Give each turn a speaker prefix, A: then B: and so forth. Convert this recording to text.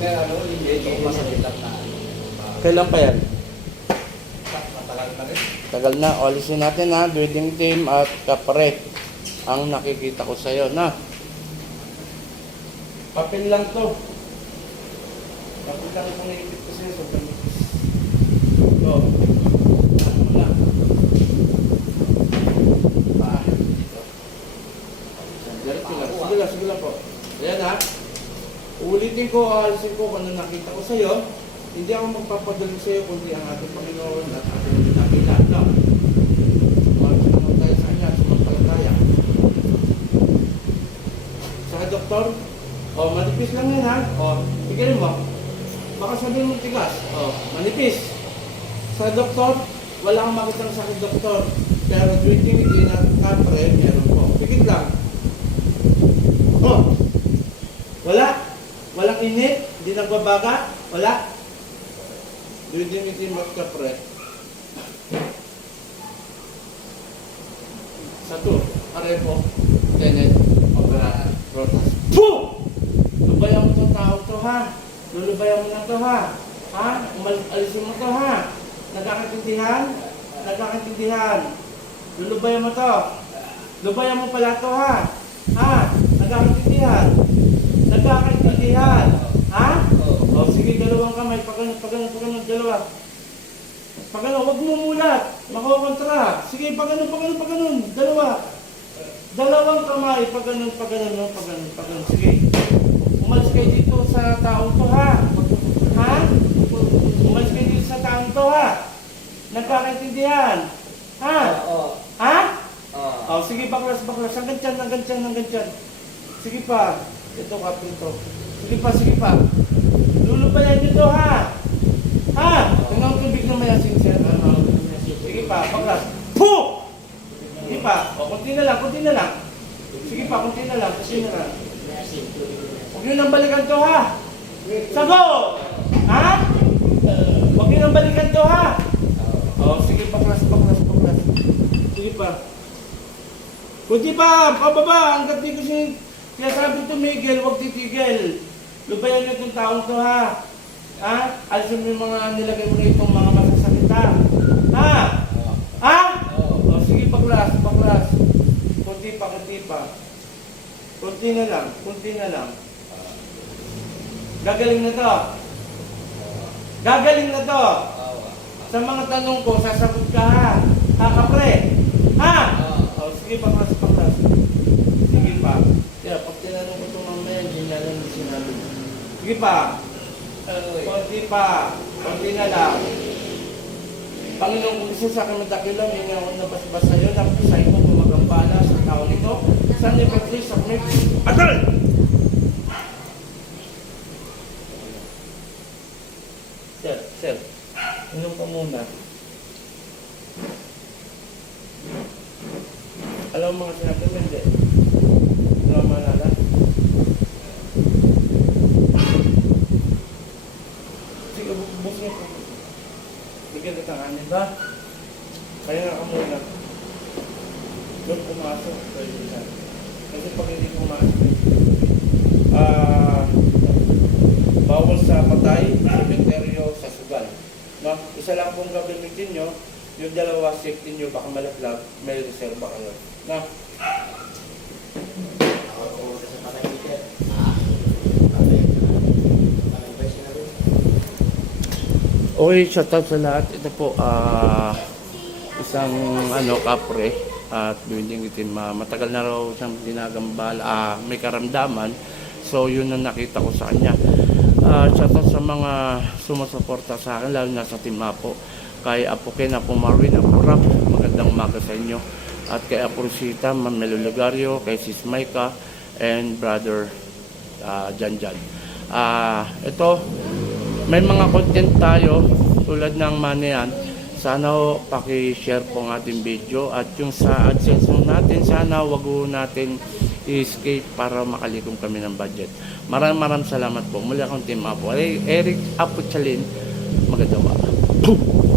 A: may ano, hindi ito masakit lang na.
B: Kailan pa yan?
A: Matagal na rin.
B: Tagal na. O, alisin natin ha. Building team at kapre. Ang nakikita ko sa'yo na. Papel lang to. Papel lang itong naipit ko sa'yo. Sobrang nipis. Ito. Ano mo na. Ah, ito. Diretso lang. Sige lang, sige lang po. Ayan ha. Ulitin ko, alisin ko kung ano nakita ko sa'yo. Hindi ako magpapadali sa'yo kundi ang ating Panginoon at ating nakita. No? Magpapadali tayo sa Kanya, sumampalataya. Sa doktor, o manipis lang yan ha. O, pigirin mo. Baka sabihin mo tigas. O, manipis. Sa doktor, wala kang makitang sakit doktor. Pero drinking with na kapre, meron po. Pigit lang. O, wala. Walang init, hindi nagbabaga, wala. With na kapre. Sa to, arepo, tenet, opera, rotas. Puh! Lubayan mo itong tao to ha. Lulubayan mo na to ha. Ha? Umal alisin mo to ha. Nagkakaintindihan? Nagkakaintindihan. Lulubayan mo to. Lubayan mo pala to ha. Ha? Nagkakaintindihan? Ha? O sige, dalawang kamay. Pagano, pagano, pagano, dalawa. Pagano, wag mo mulat. Makukontra. Sige, pagano, pagano, pagano. Dalawa. Dalawang kamay, pag ganun, pag ganun, no? pag ganun, pag ganun. Sige. Umalis kayo dito sa taong to, ha? Ha? Umalis kayo dito sa taong to, ha? Nagkakaintindihan? Ha?
A: Oo.
B: Ha?
A: Oo.
B: Oh, sige, baklas, baklas. Hanggang dyan, hanggang dyan, hanggang dyan. Sige pa. Ito, kapin to. Sige pa, sige pa. Lulubayan nyo to, ha? Ha? Sige pa, baklas. Puh! Sige pa. O, kunti na lang, kunti na lang. Sige pa, kunti na lang, kunti na lang. Huwag nyo nang balikan to, ha? Sago! Ha? Huwag nyo nang balikan to, ha? O, sige, baklas, baklas, baklas. Sige pa. Kunti pa, pababa, hanggat di ko siya, kaya sabi tumigil, huwag titigil. Lubayan nyo itong taong to, ha? Ha? Alisin mo yung mga nilagay mo na itong mga masasakit, ha? Ha?
A: Oo.
B: Ha?
A: Oo.
B: O, sige, baklas, baklas. Kunti pa, kunti pa. Kunti na lang, kunti na lang. Gagaling na to. Gagaling na to. Sa mga tanong ko, sasagot ka ha. Ha, kapre? Ha?
A: Oo.
B: O, sige, baklas, baklas. Sige pa. Yeah, pag tinanong ko ito mamaya, hindi na lang sinabi. Sige pa.
A: Uy.
B: Kunti pa. Kunti na lang. Panginoon, kung isa sa akin madakilang, hindi ako nabasbas sa iyo, napisay ko gumagambala sa tao nito. Sa ni Patrice, sa kami. Atal! Sir, sir. Inom ka muna. Alam mo mga sinabi mo, hindi. Alam mo nalala? Sige, bu- buksan niyo po. Bigyan kita ng anin ba? Kaya nga ka muna. Doon pumasok. Pwede siya. Kasi pag hindi pumasok, ah, bawal sa patay, cementerio, sa sugal. No? Isa lang pong gagamitin nyo, yung dalawa safety nyo, baka malaglag, may reserva kayo.
A: Rin?
B: Okay, shout out sa lahat. Ito po, ah, isang ano, kapre at building itim. Ah, matagal na raw siyang ginagambala, ah, may karamdaman. So, yun ang nakita ko sa kanya. Ah, shout out sa mga sumusuporta sa akin, lalo na sa Team Apo. Kay Apo Ken, Apo Marvin, Apo Rap, magandang umaga sa inyo. At kay Apo Rosita, Ma'am Melo Lugario, kay Sis Maika, and Brother ah, Jan Jan. Ah, ito, may mga content tayo tulad ng manian. Sana ho paki-share po ang ating video at yung sa AdSense natin sana wag natin i-escape para makalikom kami ng budget. Maraming maraming salamat po. Muli akong team Apo. Eric Apo Chalin. Magandang umaga. Boom!